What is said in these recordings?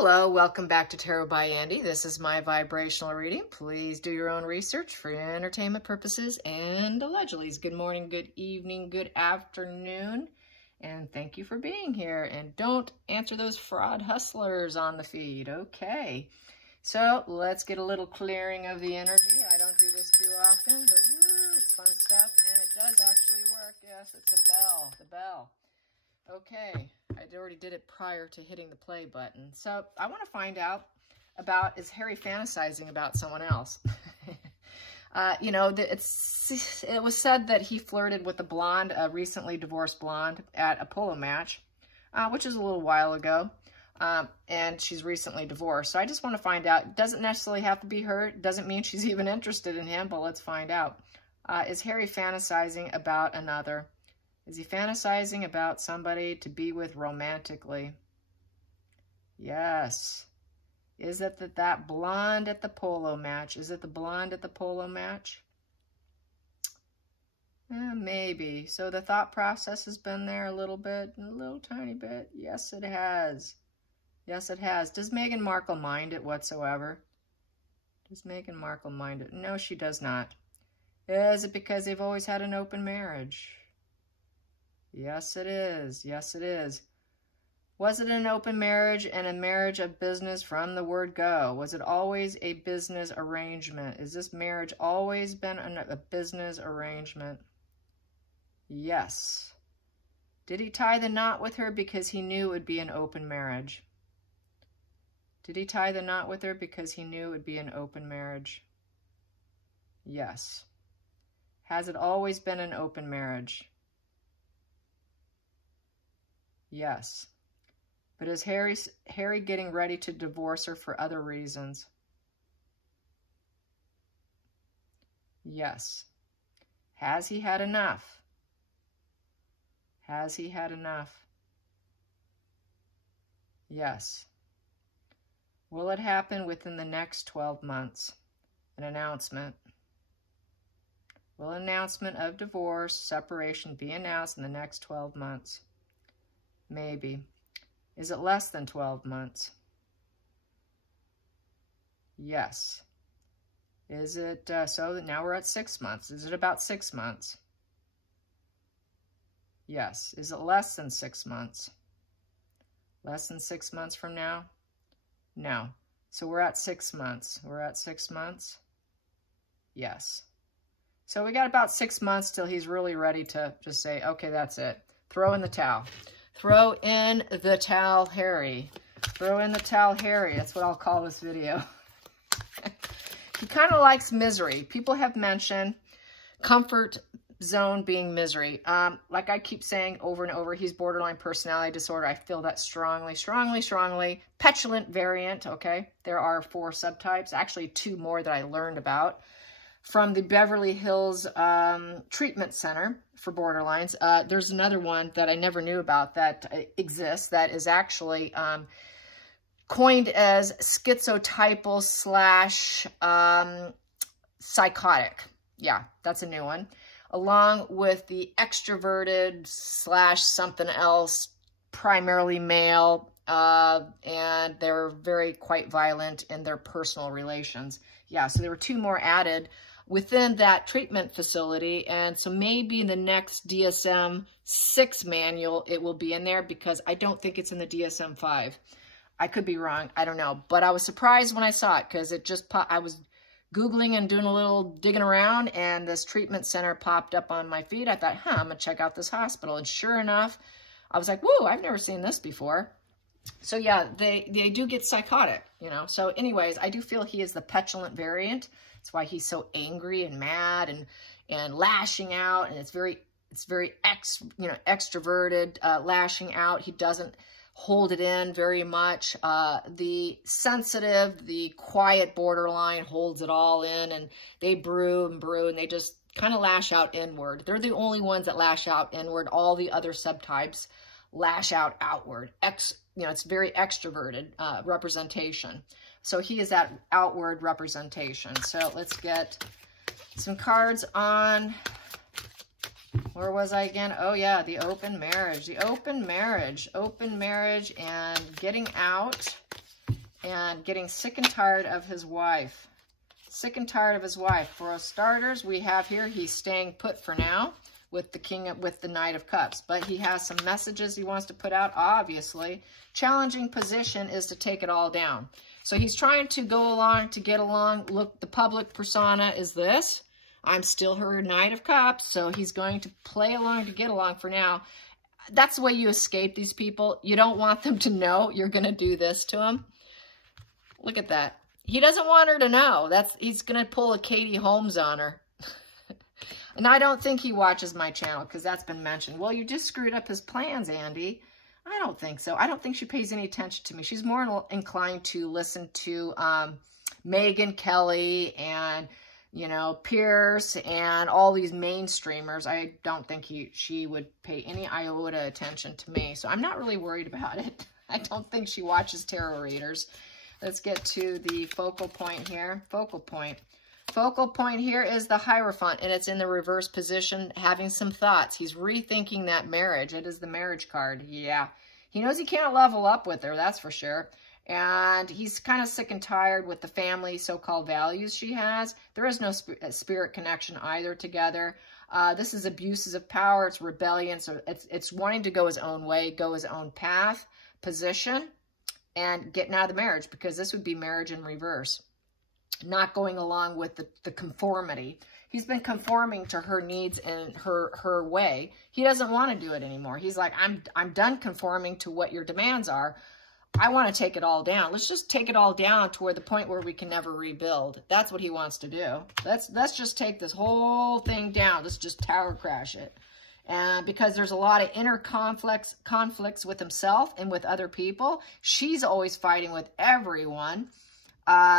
Hello, welcome back to Tarot by Andy. This is my vibrational reading. Please do your own research for entertainment purposes and allegedly. Good morning, good evening, good afternoon, and thank you for being here. And don't answer those fraud hustlers on the feed. Okay, so let's get a little clearing of the energy. I don't do this too often, but it's fun stuff, and it does actually work. Yes, it's the bell. Okay, I already did it prior to hitting the play button. So I want to find out about, is Harry fantasizing about someone else? You know, it was said that he flirted with a blonde, a recently divorced blonde at a polo match, which is a little while ago. And she's recently divorced. So I just want to find out. It doesn't necessarily have to be her. It doesn't mean she's even interested in him, but let's find out. Is Harry fantasizing about another? Is he fantasizing about somebody to be with romantically? Yes. Is it that blonde at the polo match? Is it the blonde at the polo match? Maybe. So the thought process has been there a little bit, a little tiny bit. Yes, it has. Yes, it has. Does Meghan Markle mind it whatsoever? Does Meghan Markle mind it? No, she does not. Is it because they've always had an open marriage? Yes, it is. Yes, it is. Was it an open marriage and a marriage of business from the word go? Was it always a business arrangement? Is this marriage always been a business arrangement? Yes. Did he tie the knot with her because he knew it would be an open marriage? Did he tie the knot with her because he knew it would be an open marriage? Yes. Has it always been an open marriage? Yes. But is Harry getting ready to divorce her for other reasons? Yes. Has he had enough? Has he had enough? Yes. Will it happen within the next 12 months? An announcement. Will an announcement of divorce, separation be announced in the next 12 months? Maybe. Is it less than 12 months? Yes. Is it, so now we're at 6 months. Is it about 6 months? Yes. Is it less than 6 months? Less than 6 months from now? No. So we're at 6 months. We're at 6 months? Yes. So we got about 6 months till he's really ready to just say, okay, that's it. Throw in the towel. Throw in the towel, Harry. Throw in the towel, Harry. That's what I'll call this video. He kind of likes misery. People have mentioned comfort zone being misery. Like I keep saying over and over, he's borderline personality disorder. I feel that strongly, strongly, strongly. Petulant variant, okay? There are 4 subtypes, actually 2 more that I learned about from the Beverly Hills Treatment Center for borderlines. There's another one that I never knew about that exists that is actually coined as schizotypal / psychotic. Yeah, that's a new one. Along with the extroverted / something else, primarily male, and they're quite violent in their personal relations. Yeah, so there were 2 more added within that treatment facility, and so maybe in the next DSM-6 manual, it will be in there because I don't think it's in the DSM-5. I could be wrong. I don't know, but I was surprised when I saw it because it just I was Googling and doing a little digging around, and this treatment center popped up on my feed. I thought, I'm going to check out this hospital, and sure enough, I was like, whoa, I've never seen this before. So yeah, they do get psychotic, you know. So anyways, I do feel he is the petulant variant. That's why he's so angry and mad and lashing out, and it's very extroverted, lashing out. He doesn't hold it in very much. The sensitive, the quiet borderline holds it all in, and they brew and brew, and they just kind of lash out inward. They're the only ones that lash out inward. All the other subtypes lash out outward. It's very extroverted representation. So he is that outward representation. So let's get some cards on, where was I again? Oh yeah, the open marriage, and getting out and getting sick and tired of his wife. Sick and tired of his wife. For starters, we have here, he's staying put for now with the Knight of Cups. But he has some messages he wants to put out, obviously. Challenging position is to take it all down. So he's trying to go along, to get along. Look, the public persona is this. I'm still her Knight of Cups, so he's going to play along to get along for now. That's the way you escape these people. You don't want them to know you're going to do this to them. Look at that. He doesn't want her to know. He's going to pull a Katie Holmes on her. And I don't think he watches my channel because that's been mentioned. Well, you just screwed up his plans, Andy. I don't think so. I don't think she pays any attention to me. She's more inclined to listen to Megyn Kelly and, you know, Pierce and all these mainstreamers. I don't think she would pay any iota attention to me. So I'm not really worried about it. I don't think she watches tarot readers. Let's get to the focal point here. Focal point. Focal point here is the Hierophant, and it's in the reverse position, having some thoughts. He's rethinking that marriage. It is the marriage card. Yeah. He knows he can't level up with her, that's for sure. And he's kind of sick and tired with the family so-called values she has. There is no spirit connection either together. This is abuses of power. It's rebellion. So it's wanting to go his own way, go his own path, position, and getting out of the marriage, because this would be marriage in reverse. Not going along with the conformity. He's been conforming to her needs and her way. He doesn't want to do it anymore. He's like, I'm done conforming to what your demands are. I want to take it all down. Let's just take it all down to the point where we can never rebuild. That's what he wants to do. Let's just take this whole thing down. Let's just tower crash it. And because there's a lot of inner conflicts with himself and with other people. She's always fighting with everyone.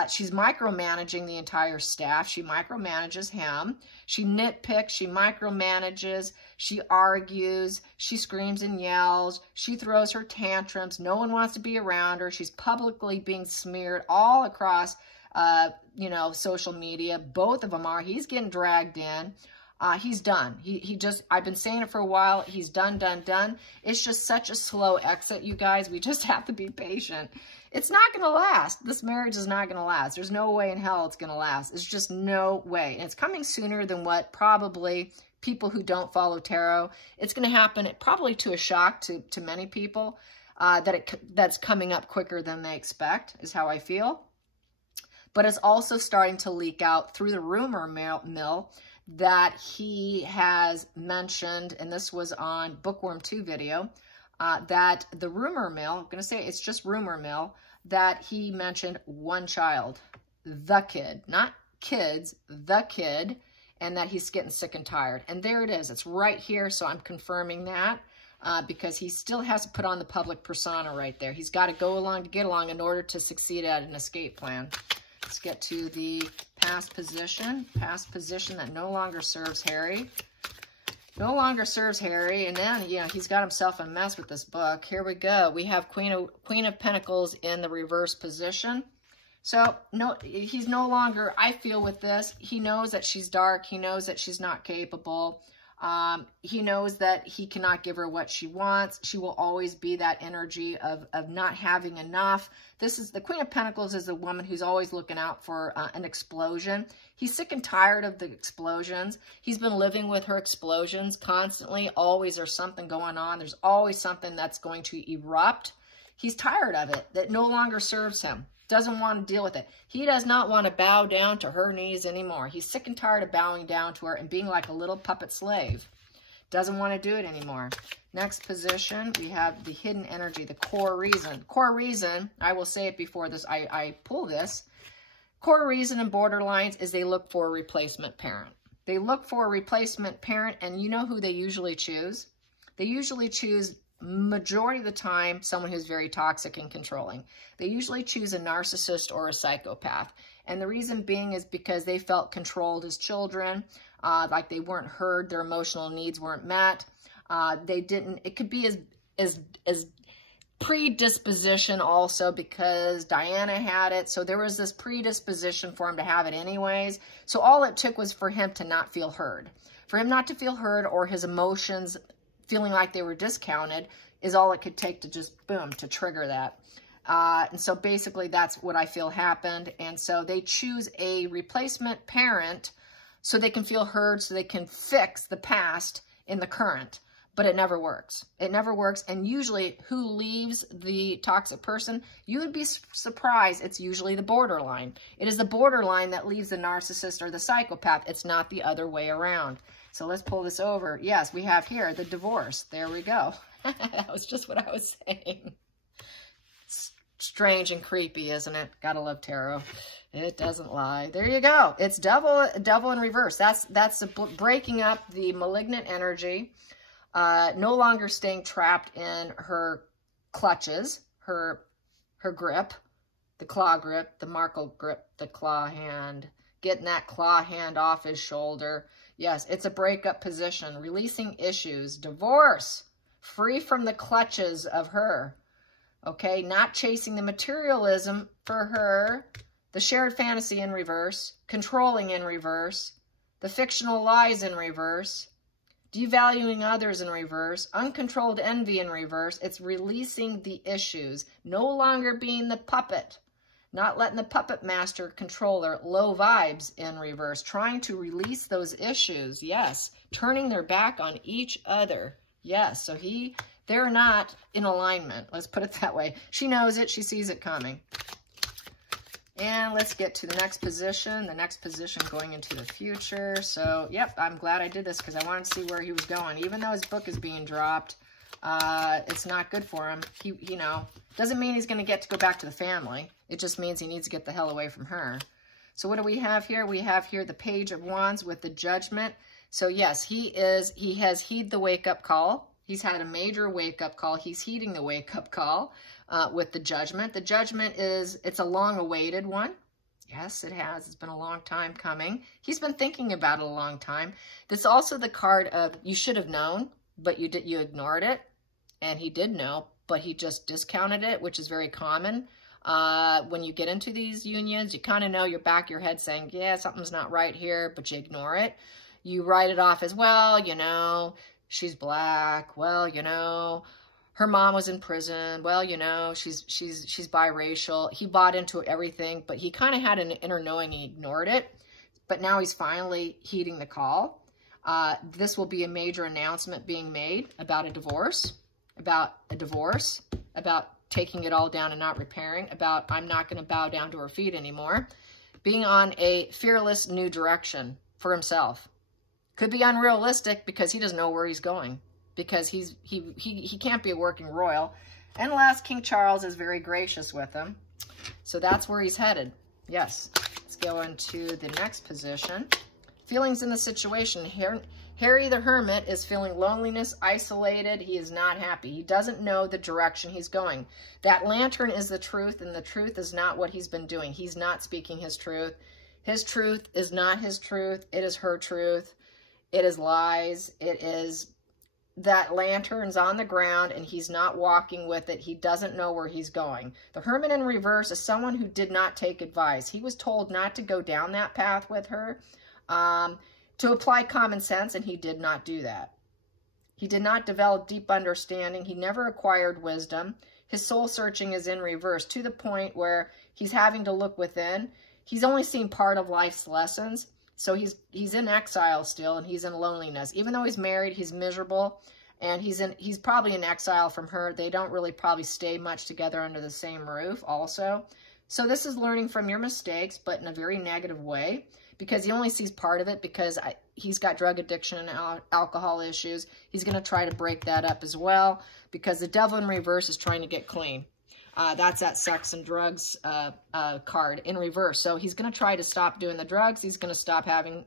She's micromanaging the entire staff. She micromanages him. She nitpicks. She micromanages. She argues. She screams and yells. She throws her tantrums. No one wants to be around her. She's publicly being smeared all across, you know, social media. Both of them are. He's getting dragged in. He's done. I've been saying it for a while. He's done. It's just such a slow exit, you guys. We just have to be patient. It's not going to last. This marriage is not going to last. There's no way in hell it's going to last. It's just no way. And it's coming sooner than what probably people who don't follow tarot. It's going to happen probably to a shock to many people, that's coming up quicker than they expect, is how I feel. But it's also starting to leak out through the rumor mill that he has mentioned, and this was on Bookworm 2 video, that the rumor mill, I'm going to say it's just rumor mill, that he mentioned one child, the kid, not kids, the kid, and that he's getting sick and tired. And there it is. It's right here, so I'm confirming that because he still has to put on the public persona right there. He's got to go along to get along in order to succeed at an escape plan. Let's get to the past position that no longer serves Harry. No longer serves Harry, and then, yeah, he's got himself a mess with this book. Here we go. We have Queen of Pentacles in the reverse position. So, no, he's no longer, I feel with this, he knows that she's dark. He knows that she's not capable. He knows that he cannot give her what she wants. She will always be that energy of not having enough. The Queen of Pentacles is a woman who's always looking out for an explosion. He's sick and tired of the explosions. He's been living with her explosions constantly. Always there's something going on. There's always something that's going to erupt. He's tired of it. That no longer serves him. Doesn't want to deal with it. He does not want to bow down to her knees anymore. He's sick and tired of bowing down to her and being like a little puppet slave. Doesn't want to do it anymore. Next position, we have the hidden energy, the core reason. Core reason, I will say it before this, I pull this. Core reason in borderlines is they look for a replacement parent. They look for a replacement parent, and you know who they usually choose? They usually choose, majority of the time, someone who's very toxic and controlling. They usually choose a narcissist or a psychopath. And the reason being is because they felt controlled as children, like they weren't heard, their emotional needs weren't met. It could be as predisposition also because Diana had it. So there was this predisposition for him to have it anyways. So all it took was for him to not feel heard. For him not to feel heard, or his emotions feeling like they were discounted, is all it could take to just, boom, to trigger that. And so basically that's what I feel happened. And so they choose a replacement parent so they can feel heard, so they can fix the past in the current. But it never works. It never works. And usually who leaves the toxic person, you would be surprised, it's usually the borderline. It is the borderline that leaves the narcissist or the psychopath. It's not the other way around. So let's pull this over. Yes, we have here the divorce. There we go. That was just what I was saying. It's strange and creepy, isn't it? Gotta love tarot. It doesn't lie. There you go. It's devil in reverse. That's breaking up the malignant energy. No longer staying trapped in her clutches, her grip, the claw grip, the Markle grip, the claw hand, getting that claw hand off his shoulder. Yes, it's a breakup position, releasing issues, divorce, free from the clutches of her. Okay, not chasing the materialism for her, the shared fantasy in reverse, controlling in reverse, the fictional lies in reverse, devaluing others in reverse, uncontrolled envy in reverse. It's releasing the issues, no longer being the puppet, not letting the puppet master control her, low vibes in reverse, trying to release those issues. Yes, turning their back on each other. Yes, so they're not in alignment. Let's put it that way. She knows it. She sees it coming. And let's get to the next position going into the future. So, yep, I'm glad I did this because I wanted to see where he was going. Even though his book is being dropped, it's not good for him. You know, doesn't mean he's going to get to go back to the family. It just means he needs to get the hell away from her. So what do we have here? We have here the Page of Wands with the Judgment. So, yes, he has heeded the wake-up call. He's had a major wake-up call. He's heeding the wake-up call. With the Judgment. The Judgment it's a long-awaited one. Yes, it has. It's been a long time coming. He's been thinking about it a long time. This is also the card of you should have known, but you ignored it. And he did know, but he just discounted it, which is very common. When you get into these unions, you kind of know your back of your head saying, yeah, something's not right here, but you ignore it. You write it off as, well, you know, she's black. Well, you know, her mom was in prison. Well, you know, she's biracial. He bought into everything, but he kind of had an inner knowing and ignored it. But now he's finally heeding the call. This will be a major announcement being made about a divorce, about taking it all down and not repairing, about I'm not going to bow down to her feet anymore, being on a fearless new direction for himself. Could be unrealistic because he doesn't know where he's going. Because he can't be a working royal. Unless King Charles is very gracious with him. So that's where he's headed. Yes. Let's go into the next position. Feelings in the situation. Harry the Hermit is feeling loneliness, isolated. He is not happy. He doesn't know the direction he's going. That lantern is the truth, and the truth is not what he's been doing. He's not speaking his truth. His truth is not his truth. It is her truth. It is lies. It is... that lantern's on the ground and he's not walking with it. He doesn't know where he's going. The Hermit in reverse is someone who did not take advice. He was told not to go down that path with her, to apply common sense, and he did not do that. He did not develop deep understanding. He never acquired wisdom. His soul searching is in reverse to the point where he's having to look within. He's only seen part of life's lessons. So he's in exile still, and he's in loneliness. Even though he's married, he's miserable, and he's probably in exile from her. They don't really probably stay much together under the same roof also. So this is learning from your mistakes, but in a very negative way, because he only sees part of it because he's got drug addiction and alcohol issues. He's going to try to break that up as well because the Devil in reverse is trying to get clean. That's that sex and drugs card in reverse. So he's going to try to stop doing the drugs. He's going to stop having,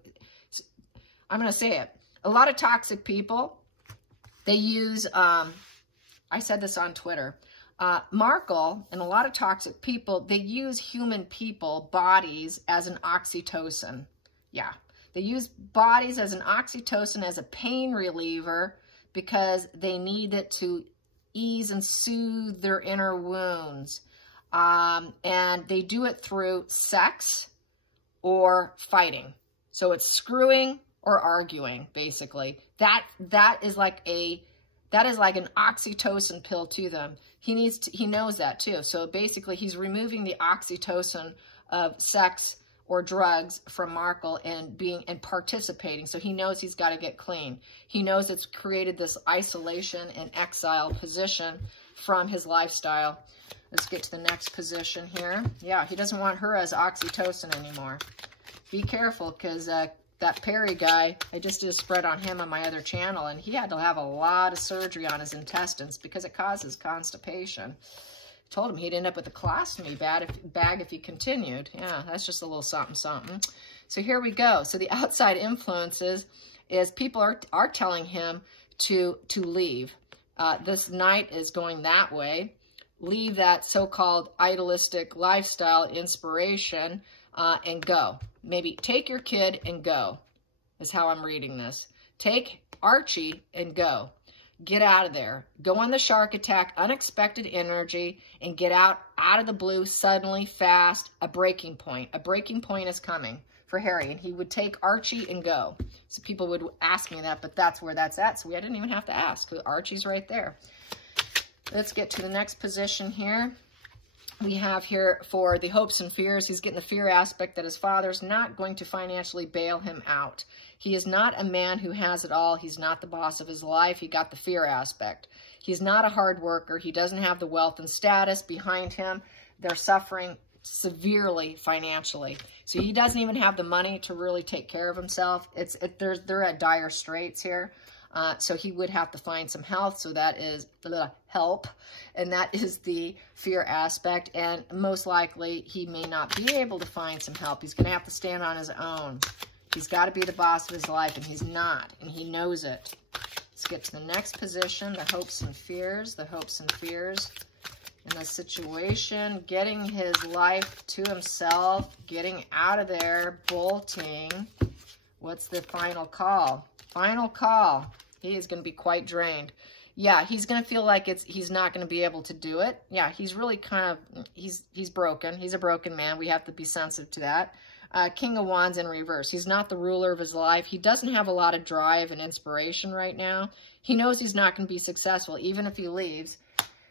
I'm going to say it, a lot of toxic people, they use, I said this on Twitter, Markle and a lot of toxic people, they use human people, bodies, as an oxytocin. Yeah, they use bodies as an oxytocin, as a pain reliever, because they need it to ease and soothe their inner wounds. And they do it through sex or fighting. So it's screwing or arguing, basically. That is like a That is like an oxytocin pill to them. He knows that too. So basically he's removing the oxytocin of sex or drugs from Markle and participating. So he knows he's got to get clean. He knows it's created this isolation and exile position from his lifestyle. Let's get to the next position here. Yeah, he doesn't want her as oxytocin anymore. Be careful, because that Perry guy, I just did a spread on him on my other channel, and he had to have a lot of surgery on his intestines because it causes constipation. Told him he'd end up with a colostomy bag if he continued. Yeah, that's just a little something, something. So here we go. So the outside influences is people are telling him to leave. This knight is going that way. Leave that so-called idealistic lifestyle inspiration and go. Maybe take your kid and go, is how I'm reading this. Take Archie and go. Get out of there. Go on the shark attack, unexpected energy, and get out of the blue, suddenly, fast, a breaking point. A breaking point is coming for Harry, and he would take Archie and go. So people would ask me that, but that's where that's at, so I didn't even have to ask. Archie's right there. Let's get to the next position here. We have here for the hopes and fears, he's getting the fear aspect that his father's not going to financially bail him out. He is not a man who has it all. He's not the boss of his life. He got the fear aspect. He's not a hard worker. He doesn't have the wealth and status behind him. They're suffering severely financially. So he doesn't even have the money to really take care of himself. They're at dire straits here. So he would have to find some health, so that is a little help, and that is the fear aspect, and most likely he may not be able to find some help. He's going to have to stand on his own. He's got to be the boss of his life, and he's not, and he knows it. Let's get to the next position, the hopes and fears, the hopes and fears in the situation, getting his life to himself, getting out of there, bolting. What's the final call? Final call. He is going to be quite drained. Yeah, he's going to feel like he's not going to be able to do it. Yeah, he's really kind of, he's broken. He's a broken man. We have to be sensitive to that. King of Wands in reverse. He's not the ruler of his life. He doesn't have a lot of drive and inspiration right now. He knows he's not going to be successful, even if he leaves.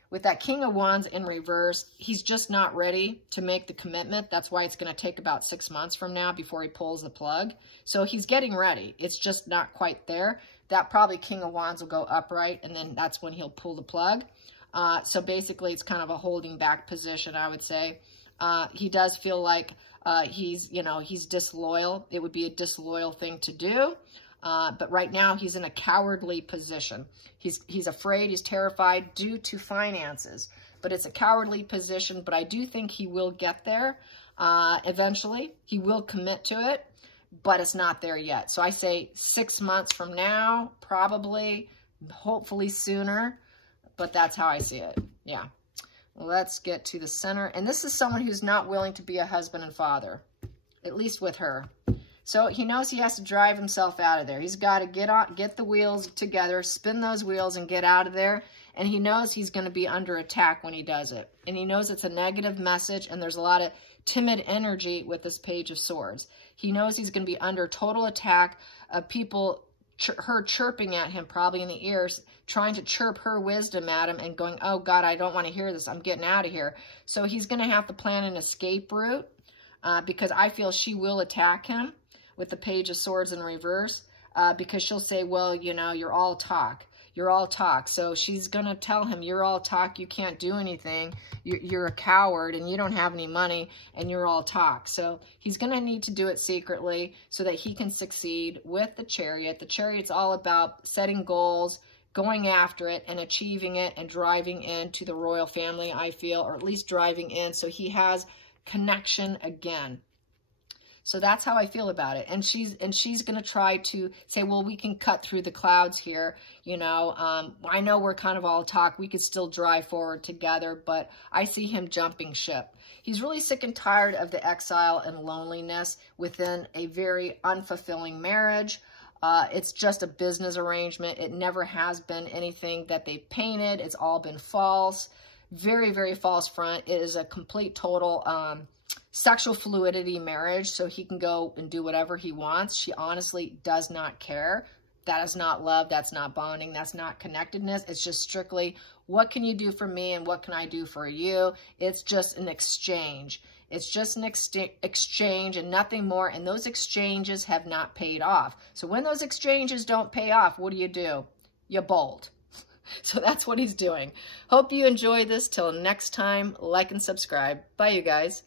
With that King of Wands in reverse, he's just not ready to make the commitment. That's why it's going to take about 6 months from now before he pulls the plug. So he's getting ready. It's just not quite there. That probably King of Wands will go upright, and then that's when he'll pull the plug. So basically, it's kind of a holding back position, I would say. He does feel like he's disloyal. It would be a disloyal thing to do. But right now, he's in a cowardly position. He's afraid, he's terrified due to finances. But it's a cowardly position, but I do think he will get there eventually. He will commit to it, but it's not there yet. So I say 6 months from now, probably, hopefully sooner, but that's how I see it. Yeah. Let's get to the center. And this is someone who's not willing to be a husband and father, at least with her. So he knows he has to drive himself out of there. He's got to get the wheels together, spin those wheels and get out of there. And he knows he's going to be under attack when he does it. And he knows it's a negative message, and there's a lot of timid energy with this Page of Swords. He knows he's going to be under total attack of people, her chirping at him probably in the ears, trying to chirp her wisdom at him and going, oh God, I don't want to hear this. I'm getting out of here. So he's going to have to plan an escape route because I feel she will attack him with the Page of Swords in reverse because she'll say, well, you know, you're all talk. You're all talk. So she's going to tell him, you're all talk. You can't do anything. You're a coward and you don't have any money and you're all talk. So he's going to need to do it secretly so that he can succeed with the Chariot. The Chariot's all about setting goals, going after it and achieving it and driving into the royal family, I feel, or at least driving in so he has connection again. So that's how I feel about it. And she's going to try to say, well, we can cut through the clouds here. You know, I know we're kind of all talk. We could still drive forward together, but I see him jumping ship. He's really sick and tired of the exile and loneliness within a very unfulfilling marriage. It's just a business arrangement. It never has been anything that they've painted. It's all been false. Very, very false front. It is a complete, total sexual fluidity marriage, so he can go and do whatever he wants. She honestly does not care. That is not love. That's not bonding. That's not connectedness. It's just strictly, what can you do for me and what can I do for you? It's just an exchange. It's just an exchange and nothing more. And those exchanges have not paid off. So when those exchanges don't pay off, what do? You bolt. So that's what he's doing. Hope you enjoy this. Till next time, like and subscribe. Bye, you guys.